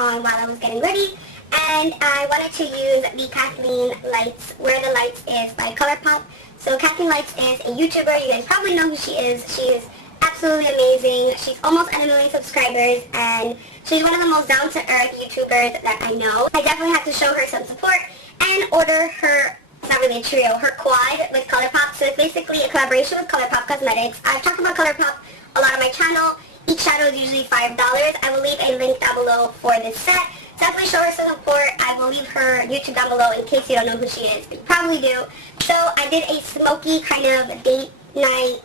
on while I was getting ready, and I wanted to use the Kathleen Lights Where the Lights Is by ColourPop. So Kathleen Lights is a YouTuber. You guys probably know who she is. She is absolutely amazing. She's almost at 1 million subscribers, and she's one of the most down-to-earth YouTubers that I know. I definitely have to show her some support and order her, it's not really a trio, her quad with ColourPop. So it's basically a collaboration with ColourPop Cosmetics. I've talked about ColourPop a lot on my channel. Each shadow is usually $5. I will leave a link down below for this set. Definitely show her some support. I will leave her YouTube down below in case you don't know who she is. You probably do. So I did a smoky kind of date night,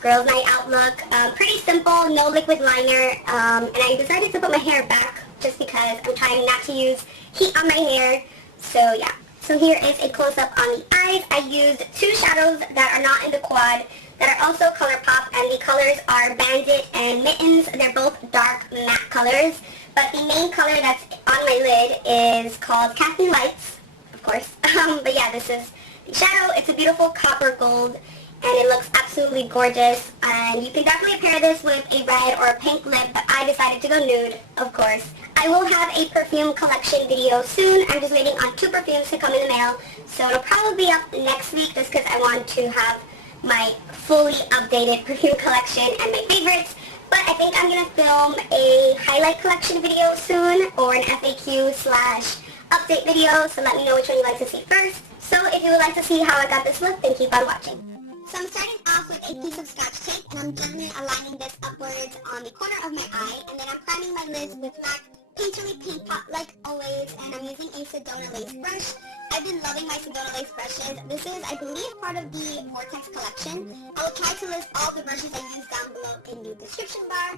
girls night out look. Pretty simple, no liquid liner. And I decided to put my hair back just because I'm trying not to use heat on my hair. So yeah. So here is a close-up on the eyes. I used 2 shadows that are not in the quad that are also ColourPop, and the colors are Bandit and Mittens. They're both dark matte colors, but the main color that's on my lid is called Kathleen Lights, of course. But yeah, this is the shadow. It's a beautiful copper gold, and it looks absolutely gorgeous. And you can definitely pair this with a red or a pink lip, but I decided to go nude, of course. I will have a perfume collection video soon. I'm just waiting on 2 perfumes to come in the mail, so it'll probably be up next week just because I want to have my fully updated perfume collection and my favorites. But I think I'm going to film a highlight collection video soon, or an FAQ/update video, so let me know which one you'd like to see first. So if you would like to see how I got this look, then keep on watching. So I'm starting off with a piece of Scotch tape, and I'm gently aligning this upwards on the corner of my eye, and then I'm priming my lids with MAC Painterly Paint Pot like always, and I'm using a Sedona lace brush. I've been loving my Sedona lace brushes. This is, I believe, part of the Vortex collection. I will try to list all the brushes I use down below in the description bar,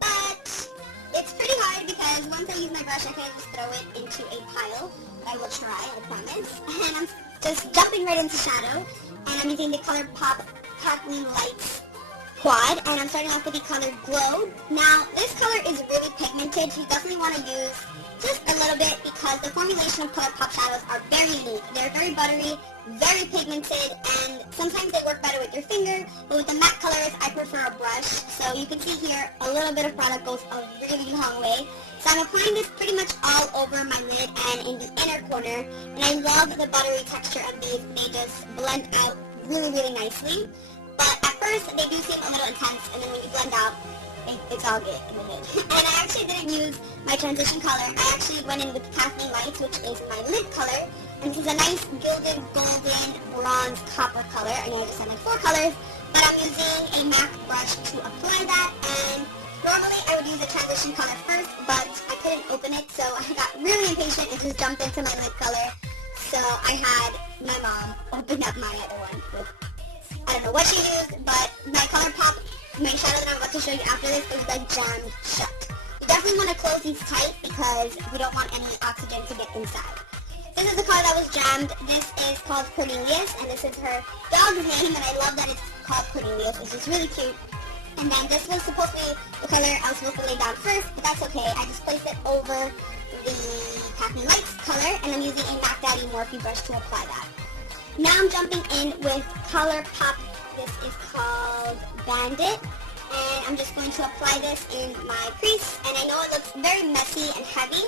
but it's pretty hard because once I use my brush, I can just throw it into a pile. I will try, I promise. And I'm just jumping right into shadow, and I'm using the ColourPop Kathleen Lights quad, and I'm starting off with the color Glow. Now, this color is really pigmented. You definitely want to use just a little bit because the formulation of ColourPop shadows are very unique. They're very buttery, very pigmented, and sometimes they work better with your finger, but with the matte colors, I prefer a brush. So you can see here, a little bit of product goes a really long way. So I'm applying this pretty much all over my lid and in the inner corner, and I love the buttery texture of these. They just blend out really nicely. But at first, they do seem a little intense, and then when you blend out, it's all good in the lid. And I actually didn't use my transition color. I actually went in with Kathleen Lights, which is my lid color. And this is a nice gilded, golden, bronze, copper color. I know I just had like 4 colors, but I'm using a MAC brush to apply that. And normally, I would use the transition color first, but I couldn't open it, so I got really impatient and just jumped into my lid color. So I had my mom open up my other one with, I don't know what she used, but my ColourPop, my shadow that I'm about to show you after this is like jammed shut. You definitely want to close these tight because we don't want any oxygen to get inside. This is the color that was jammed. This is called Cornelius, and this is her dog's name, and I love that it's called Cornelius. It's just really cute. And then this was supposed to be the color I was supposed to lay down first, but that's okay. I just placed it over the Kathleen Lights color, and I'm using a MAC Daddy Morphe brush to apply that. Now I'm jumping in with ColourPop. This is called Bandit, and I'm just going to apply this in my crease. And I know it looks very messy and heavy,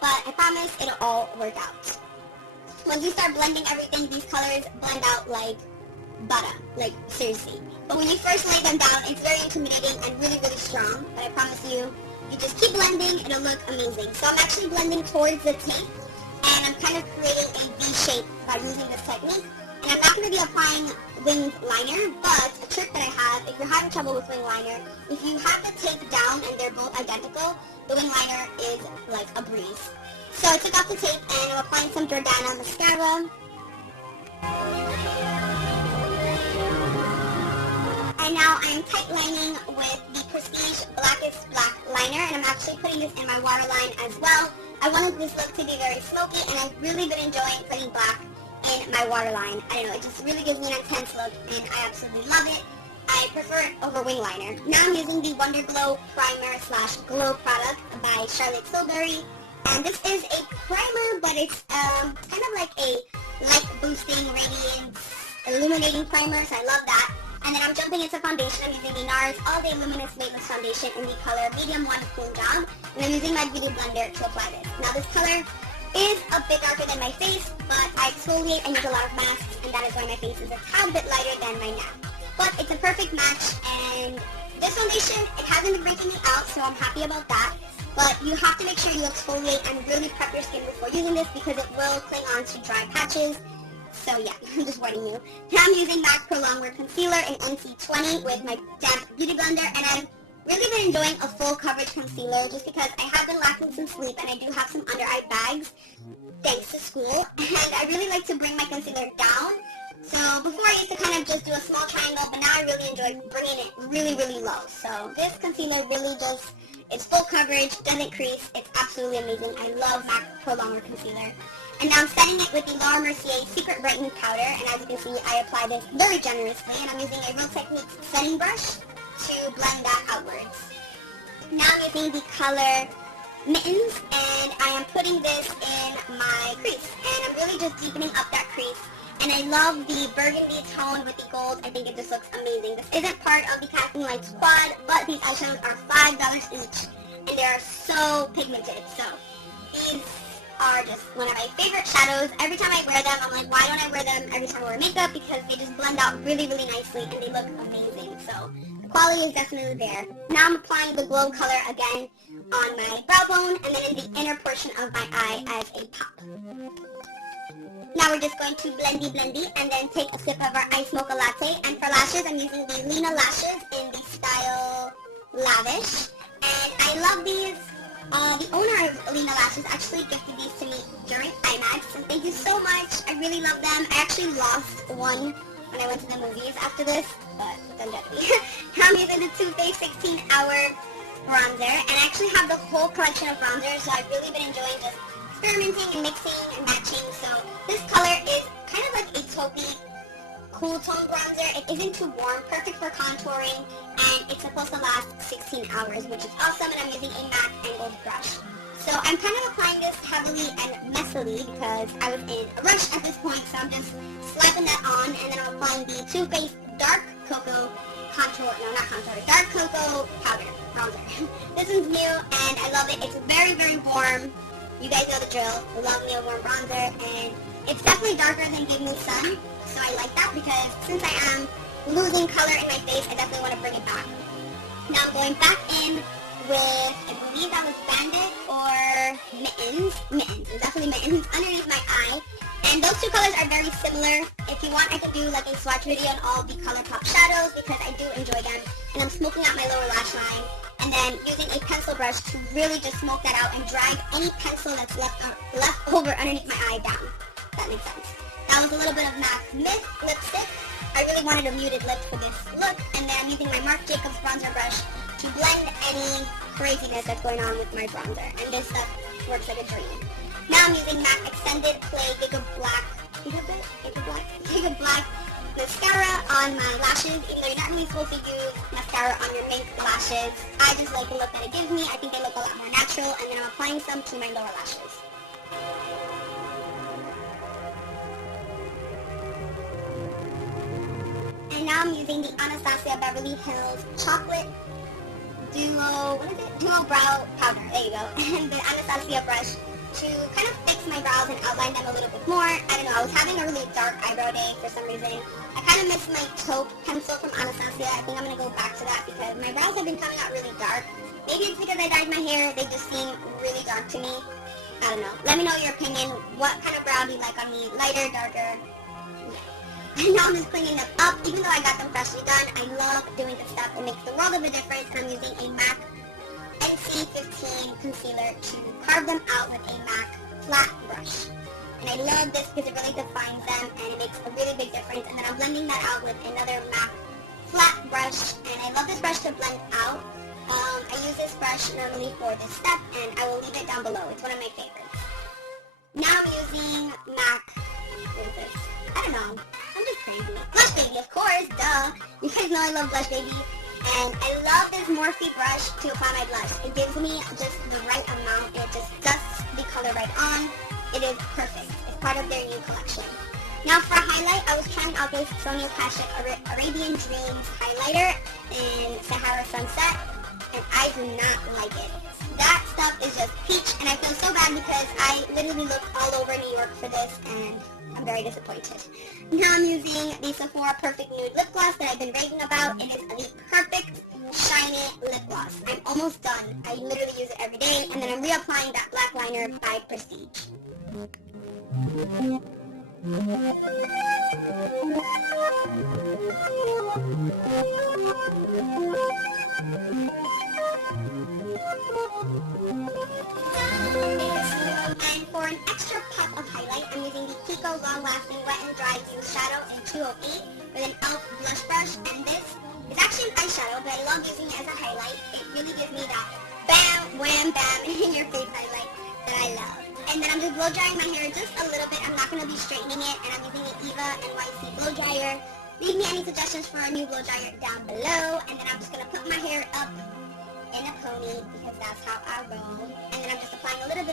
but I promise it'll all work out. Once you start blending everything, these colors blend out like butter, like seriously. But when you first lay them down, it's very intimidating and really strong. But I promise you, you just keep blending, it'll look amazing. So I'm actually blending towards the tape, and I'm kind of creating a V shape by using this technique. And I'm not going to be applying wing liner, but a trick that I have, if you're having trouble with wing liner, if you have the tape down and they're both identical, the wing liner is like a breeze. So I took off the tape and I'm applying some Jordana mascara. And now I'm tight lining with the Prestige Blackest Black liner, and I'm actually putting this in my waterline as well. I wanted this look to be very smoky, and I've really been enjoying putting black in my waterline. I don't know, it just really gives me an intense look, and I absolutely love it. I prefer it over wing liner. Now I'm using the Wonder Glow Primer / Glow product by Charlotte Tilbury. And this is a primer, but it's kind of like a light boosting, radiance, illuminating primer, so I love that. And then I'm jumping into foundation. I'm using the NARS All Day Luminous Weightless Foundation in the color Medium 1 Cool Job. And I'm using my Beauty Blender to apply this. Now this color is a bit darker than my face, but I exfoliate and use a lot of masks, and that is why my face is a tad bit lighter than my neck. But it's a perfect match, and this foundation, it hasn't been breaking me out, so I'm happy about that. But you have to make sure you exfoliate and really prep your skin before using this because it will cling on to dry patches. So yeah, I'm just warning you. Now I'm using MAC Pro Longwear Concealer in NC20 with my damp beauty blender, and I've really been enjoying a full coverage concealer just because I have been lacking some sleep and I do have some under eye bags thanks to school, and I really like to bring my concealer down. So before I used to kind of just do a small triangle, but now I really enjoy bringing it really low. So this concealer really just, it's full coverage, doesn't crease, it's absolutely amazing. I love MAC Pro Longwear Concealer. And now I'm setting it with the Laura Mercier Secret Brightening Powder, and as you can see, I apply this very generously, and I'm using a Real Techniques setting brush to blend that outwards. Now I'm using the color Mittens, and I am putting this in my crease, and I'm really just deepening up that crease. And I love the burgundy tone with the gold. I think it just looks amazing. This isn't part of the Kathleen Light Squad, but these eyeshadows are $5 each, and they are so pigmented. So these are just one of my favorite shadows. Every time I wear them, I'm like, why don't I wear them every time I wear makeup? Because they just blend out really nicely, and they look amazing. So the quality is definitely there. Now I'm applying the glow color again on my brow bone, and then in the inner portion of my eye as a pop. Now we're just going to blendy, and then take a sip of our Ice Mocha Latte. And for lashes, I'm using the Lena lashes in the style Lavish. And I love these. The owner of Lena Lashes actually gifted these to me during IMAX, and thank you so much. I really love them. I actually lost one when I went to the movies after this, but don't judge me. Now I'm using the Too Faced 16-Hour Bronzer, and I actually have the whole collection of bronzers, so I've really been enjoying just experimenting and mixing and matching. So this color is kind of like a taupey, cool tone bronzer. It isn't too warm, perfect for contouring, and it's supposed to last 16 hours, which is awesome, and I'm using a matte angled brush. So I'm kind of applying this heavily and messily because I was in a rush at this point, so I'm just slapping that on, and then I'm applying the Too Faced Dark Cocoa Dark Cocoa Powder Bronzer. This one's new, and I love it. It's very warm. You guys know the drill. I love me a warm bronzer, and it's definitely darker than Give Me Sun, so I like that because since I am losing color in my face, I definitely want to bring it back. Now I'm going back in with, I believe that was Bandit or Mittens. Definitely Mittens, underneath my eye. And those two colors are very similar. If you want, I can do like a swatch video on all the ColourPop shadows because I do enjoy them. And I'm smoking out my lower lash line, and then using a pencil brush to really just smoke that out and drag any pencil that's left over underneath my eye down. That makes sense. That was a little bit of MAC Myth lipstick. I really wanted a muted lip for this look, and then I'm using my Marc Jacobs bronzer brush to blend any craziness that's going on with my bronzer, and this stuff works like a dream. Now I'm using MAC Extended Play Giga Black mascara on my lashes, even though you're not really supposed to use mascara on your main lashes. I just like the look that it gives me. I think they look a lot more natural, and then I'm applying some to my lower lashes. And now I'm using the Anastasia Beverly Hills Chocolate Duo Brow Powder. There you go. And the Anastasia brush to kind of fix my brows and outline them a little bit more. I don't know, I was having a really dark eyebrow day for some reason. I kind of missed my taupe pencil from Anastasia. I think I'm going to go back to that because my brows have been coming out really dark. Maybe it's because I dyed my hair. They just seem really dark to me. I don't know. Let me know your opinion. What kind of brow do you like on me? Lighter, darker? And now I'm just cleaning them up. Even though I got them freshly done, I love doing this stuff. It makes the world of a difference. And I'm using a MAC NC15 concealer to carve them out with a MAC flat brush. And I love this because it really defines them and it makes a really big difference. And then I'm blending that out with another MAC flat brush. And I love this brush to blend out. I use this brush normally for this step, and I will leave it down below. It's one of my favorites. Now I'm using MAC, what is this? I don't know. I'm just crazy. Blush Baby, of course, duh. You guys know I love Blush Baby. And I love this Morphe brush to apply my blush. It gives me just the right amount. It just dusts the color right on. It is perfect. It's part of their new collection. Now for a highlight, I was trying out this Sonia Kashuk Arabian Dreams highlighter in Sahara Sunset, and I do not like it. That stuff is just peach, and I feel so bad because I literally looked all over New York for this, and I'm very disappointed. Now I'm using the Sephora Perfect Nude Lip Gloss that I've been raving about. It is the perfect shiny lip gloss. I'm almost done. I literally use it every day, and then I'm reapplying that black liner by Prestige. And for an extra pop of highlight, I'm using the Kiko Long Lasting Wet n Dry Use Shadow in 208 with an e.l.f. blush brush, and this is actually an eyeshadow, but I love using it as a highlight. It really gives me that bam, wham, bam, in your face highlight that I love. And then I'm just blow drying my hair just a little bit. I'm not going to be straightening it, and I'm using the Eva NYC blow dryer. Leave me any suggestions for a new blow dryer down below, and then I'm just going to put my hair up in a pony because that's how I roll. And then I'm just applying a little